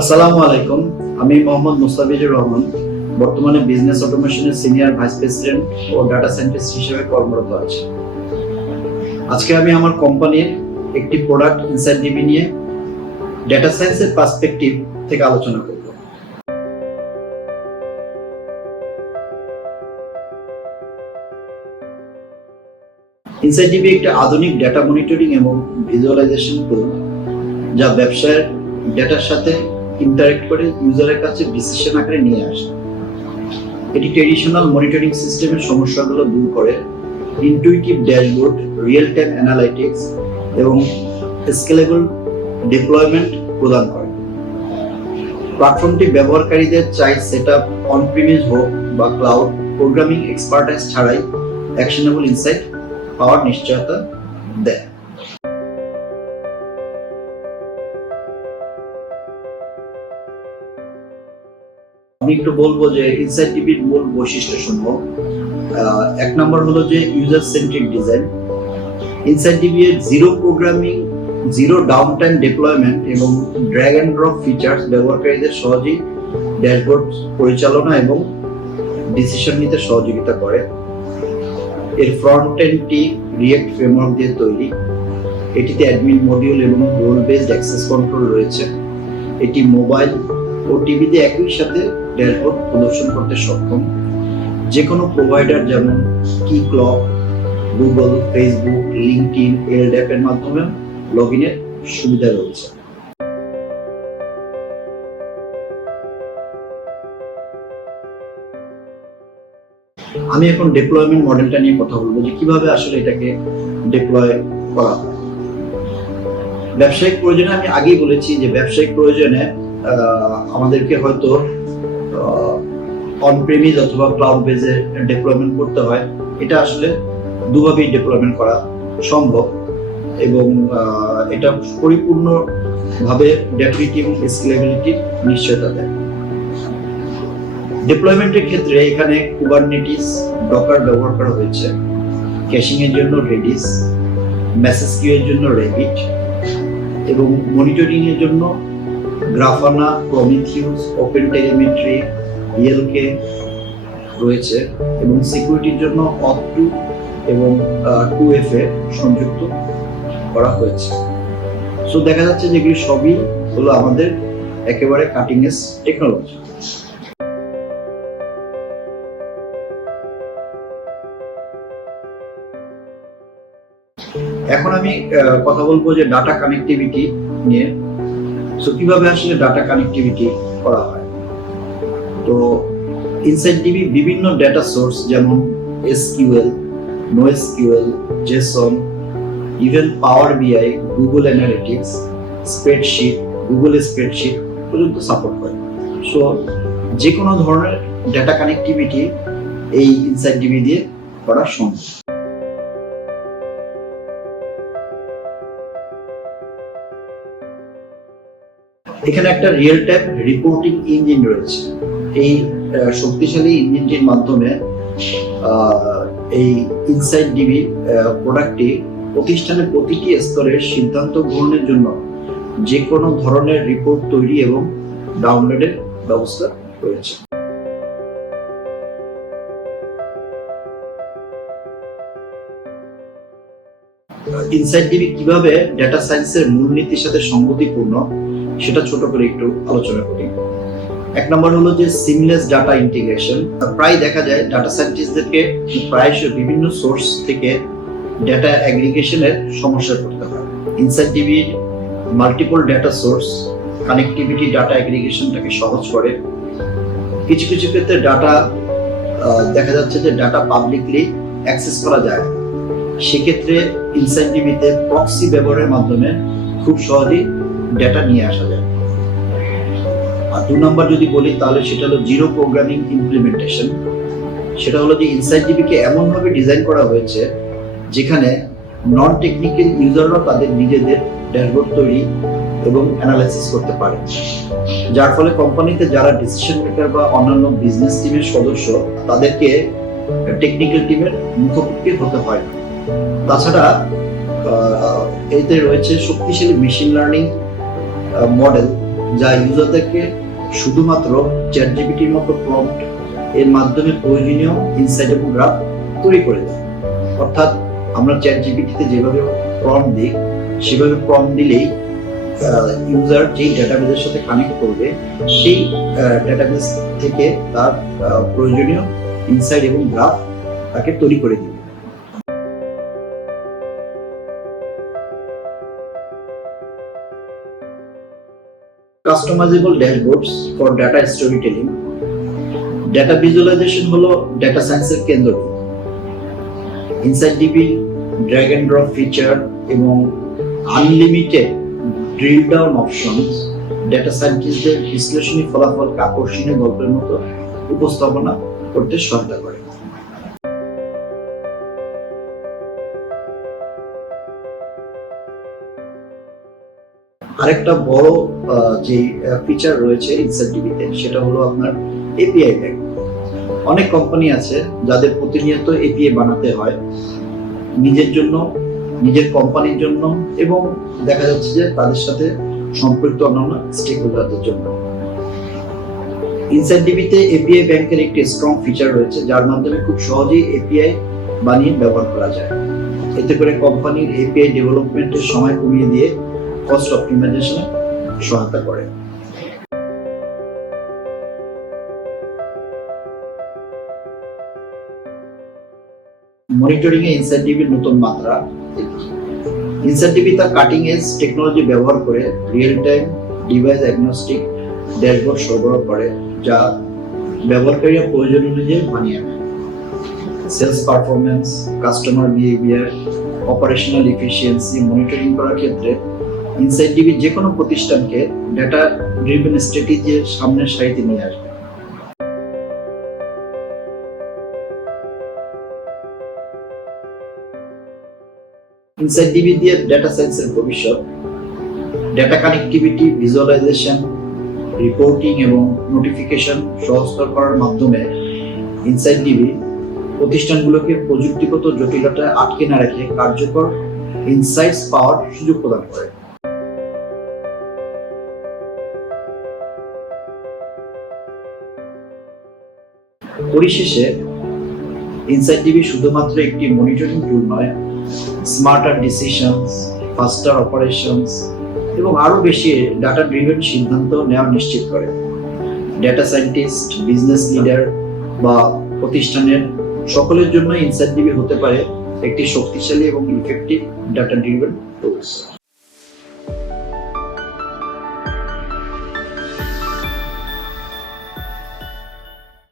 আসসালামু আলাইকুম। আমি মোহাম্মদ মুস্তাফিজুর রহমান, বর্তমানে বিজনেস অটোমেশনের সিনিয়র ভাইস প্রেসিডেন্ট ও ডাটা সায়েন্টিস্ট হিসেবে কর্মরত আছি। আজকে আমি আমার কোম্পানির একটি প্রোডাক্ট ইনসাইট ডিবি নিয়ে ডেটা সায়েন্সের পার্সপেক্টিভ থেকে আলোচনা করব। ইনসাইট ডিবি একটি আধুনিক ডেটা মনিটরিং এবং ভিজুয়ালাইজেশন টুল, যা ব্যবসায়ের ডেটার সাথে ইন্টারেক্ট করে ইউজারের কাছে ডিসিশন আকারে নিয়ে আসে। এটি ট্রেডিশনাল মনিটরিং সিস্টেমের সমস্যাগুলো দূর করে intuitive dashboard, real time analytics এবং স্কেলেবল ডিপ্লয়মেন্ট প্রদান করে। প্ল্যাটফর্মটি ব্যবহারকারীদের চাই সেটআপ অন প্রিমিস হোক বা ক্লাউড, প্রোগ্রামিং এক্সপার্টাইজ ছাড়াই অ্যাকশনেবল ইনসাইট পাওয়ার নিশ্চয়তা দেয়। আমি একটু বলবো যে ইনসাইট ডিবির মূল বৈশিষ্ট্য সমূহ। এক নম্বর হলো যে user centric design. Insight DB এর zero programming, zero down time deployment এবং ড্র্যাগ এন্ড ড্রপ ফিচার্স ব্যবহারকারীদের সহজেই ড্যাশবোর্ড পরিচালনা এবং ডিসিশন নিতে সহযোগিতা করে। এর ফ্রন্ট এন্ডটি রিয়েক্ট ফ্রেমওয়ার্ক দিয়ে তৈরি। এটিতে অ্যাডমিন মডিউল এবং রোল বেসড অ্যাক্সেস কন্ট্রোল রয়েছে। এটি মোবাইল ও টিভিতে একই সাথে ড্যাশবোর্ড প্রদর্শন করতে সক্ষম। যে কোনো প্রোভাইডার যেমন কিক্লক, গুগল, ফেসবুক, লিঙ্কডইন, এলড্যাপ এর মাধ্যমে লগইনের সুবিধা রয়েছে। আমি এখন ডিপ্লয়মেন্ট মডেলটা নিয়ে কথা বলবো যে কিভাবে আসলে এটাকে ডিপ্লয় করা হয়। ব্যবসায়িক প্রয়োজনে আমি আগেই বলেছি যে ব্যবসায়িক প্রয়োজনে আমাদেরকে হয়তো অন প্রেমিস অথবা ক্লাউড বেজে ডিপ্লয়মেন্ট করতে হয়। এটা আসলে দুভাবেই ডিপ্লয়মেন্ট করা সম্ভব এবং এটা পরিপূর্ণভাবে ডেটাবিলিটি এবং স্কেলেবিলিটির নিশ্চয়তা দেয়। ডিপ্লয়মেন্টের ক্ষেত্রে এখানে কুবারনেটিস, ডকার ব্যবহার করা হয়েছে, ক্যাশিং এর জন্য রেডিস, মেসেজ কিউ এর জন্য রেবিট এবং মনিটরিং এর জন্য গ্রাফানা, প্রমিথিউস, ওপেন টেলিমেট্রি, ইএলকে রয়েছে এবং সিকিউরিটির জন্য অথ2 এবং 2FA সংযুক্ত করা হয়েছে। সো দেখা যাচ্ছে যে এগুলি সবই হলো আমাদের একেবারে কাটিং এজ টেকনোলজি। এখন আমি কথা বলবো যে ডাটা কানেক্টিভিটি নিয়ে। সো কিভাবে আসলে ডাটা কানেক্টিভিটি করা হয়। তো ইনসাইট ডিবি বিভিন্ন ডেটা সোর্স যেমন এসকিউএল, নোএসকিউএল, জেসন, ইভেন পাওয়ার বিআই, Google analytics, spreadsheet, Google spreadsheet পর্যন্ত সাপোর্ট করে। সো যে কোনো ধরনের ডেটা কানেক্টিভিটি এই ইনসাইট ডিবি দিয়ে করা সম্ভব। এখানে একটা রিয়েল টাইম রিপোর্টিং ইঞ্জিন রয়েছে। এই শক্তিশালী ইঞ্জিনটির মাধ্যমে এই ইনসাইট ডিবি প্রোডাক্টটি প্রতিষ্ঠানের প্রতিটি স্তরের সিদ্ধান্ত গ্রহণের জন্য যে কোনো ধরনের রিপোর্ট তৈরি এবং ডাউনলোডের ব্যবস্থা রয়েছে। ইনসাইট ডিবি কিভাবে ডেটা সায়েন্সের মূলনীতির সাথে সঙ্গতিপূর্ণ সেটা ছোট করে একটু আলোচনা করি। এক নম্বর হলো যে সিমলেস ডাটা ইন্টিগ্রেশন। প্রায় দেখা যায় ডাটা সায়েন্টিস্টদেরকে প্রায়শই বিভিন্ন সোর্স থেকে ডেটা অ্যাগ্রিগেশনের সমস্যা পড়তে হয়। ইনসাইট ডিবির multiple data source connectivity data অ্যাগ্রিগেশনটাকে সহজ করে। কিছু কিছু ক্ষেত্রে ডাটা দেখা যাচ্ছে যে ডাটা পাবলিকলি অ্যাক্সেস করা যায়, সেক্ষেত্রে ইনসাইট ডিবিতে প্রক্সি ব্যবহারের মাধ্যমে খুব সহজেই ডেটা নিয়ে আসা যায়। আর 2 নম্বর যদি বলি তাহলে সেটা হলো জিরো প্রোগ্রামিং ইমপ্লিমেন্টেশন। সেটা হলো যে ইনসাইট ডিবিকে এমনভাবে ডিজাইন করা হয়েছে যেখানে নন টেকনিক্যাল ইউজাররা তাদের নিজেদের ড্যাশবোর্ড তৈরি এবং অ্যানালাইসিস করতে পারে, যার ফলে কোম্পানিতে যারা ডিসিশন মেকার বা অন্যান্য বিজনেস টিমের সদস্য তাদেরকে টেকনিক্যাল টিমের মুখোমুখি হতে হয় না। তাছাড়া এতে রয়েছে শক্তিশালী মেশিন লার্নিং মডেল যা ইউজারদেরকে শুধুমাত্র চ্যাটজিপিটির মতো প্রম্পট এর মাধ্যমে প্রয়োজনীয় ইনসাইট এবং গ্রাফ তৈরি করে দেয়। অর্থাৎ আমরা চ্যাটজিপিটিতে যেভাবে প্রম্পট দিই সেভাবে প্রম্পট দিলেই ইউজার যেই ডেটাবেসের সাথে কানেক্ট করবে সেই ডেটাবেস থেকে তার প্রয়োজনীয় ইনসাইট এবং গ্রাফ তাকে তৈরি করে দিবে। Customizable dashboards for data storytelling. Data visualization হলো ডাটা সায়েন্সের কেন্দ্রবিন্দু। Insight DB drag and drop feature এবং unlimited drill down options data সায়েন্টিস্টদের বিশ্লেষণী ফলাফলকে আকর্ষণীয় গল্পের মতো উপস্থাপনা করতে সহায়তা করে। আরেকটা বড় যে ফিচার রয়েছে ইনসাইটডিবিতে সেটা হলো আপনার এপিআই ব্যাংক। অনেক কোম্পানি আছে যাদের প্রতিনিয়ত এপিআই বানাতে হয় নিজের জন্য, নিজের কোম্পানির জন্য এবং দেখা যাচ্ছে যে তাদের সাথে সম্পৃক্ত অন্যান্য স্টেক হোল্ডারদের জন্য। ইনসাইটডিবিতে এপিআই ব্যাংকের একটি স্ট্রং ফিচার রয়েছে যার মাধ্যমে খুব সহজেই এপিআই বানিয়ে ব্যবহার করা যায়। এতে করে কোম্পানির এপিআই ডেভেলপমেন্টের সময় কমিয়ে দিয়ে কস্ট অপটিমাইজেশনে সহায়তা করে। মনিটরিং এ ইনসাইটডিবির নতুন মাত্রা। ইনসাইটডিবি তার কাটিং এজ টেকনোলজি ব্যবহার করে real time device agnostic dashboard সরবরাহ করে যা ব্যবহারকারীরা প্রয়োজন অনুযায়ী বানিয়ে নেয়। Sales performance, customer behaviour, operational efficiency monitoring করার ক্ষেত্রে ইনসাইটডিবি যে কোনো প্রতিষ্ঠানকে ডেটা ড্রিভেন স্ট্র্যাটেজির সামনের সারিতে নিয়ে আসবে। ইনসাইটডিবি দিয়ে ডেটা সায়েন্সের ভবিষ্যৎ। ডেটা কানেক্টিভিটি, ভিজুয়ালাইজেশন, রিপোর্টিং এবং নোটিফিকেশন সহজতর করার মাধ্যমে ইনসাইটডিবি প্রতিষ্ঠানগুলোকে প্রযুক্তিগত জটিলতায় আটকে না রেখে কার্যকর ইনসাইটস পাওয়ার সুযোগ প্রদান করে। পরিশেষে ইনসাইটডিবি শুধুমাত্র একটি মনিটরিং টুল নয়, স্মার্টার ডিসিশনস, ফাস্টার অপারেশনস এবং আরো বেশি ডাটা ড্রিভেন সিদ্ধান্ত নেওয়া নিশ্চিত করে। ডেটা সায়েন্টিস্ট, বিজনেস লিডার বা প্রতিষ্ঠানের সকলের জন্য ইনসাইটডিবি হতে পারে একটি শক্তিশালী এবং ইফেক্টিভ ডাটা ড্রিভেন টুলস।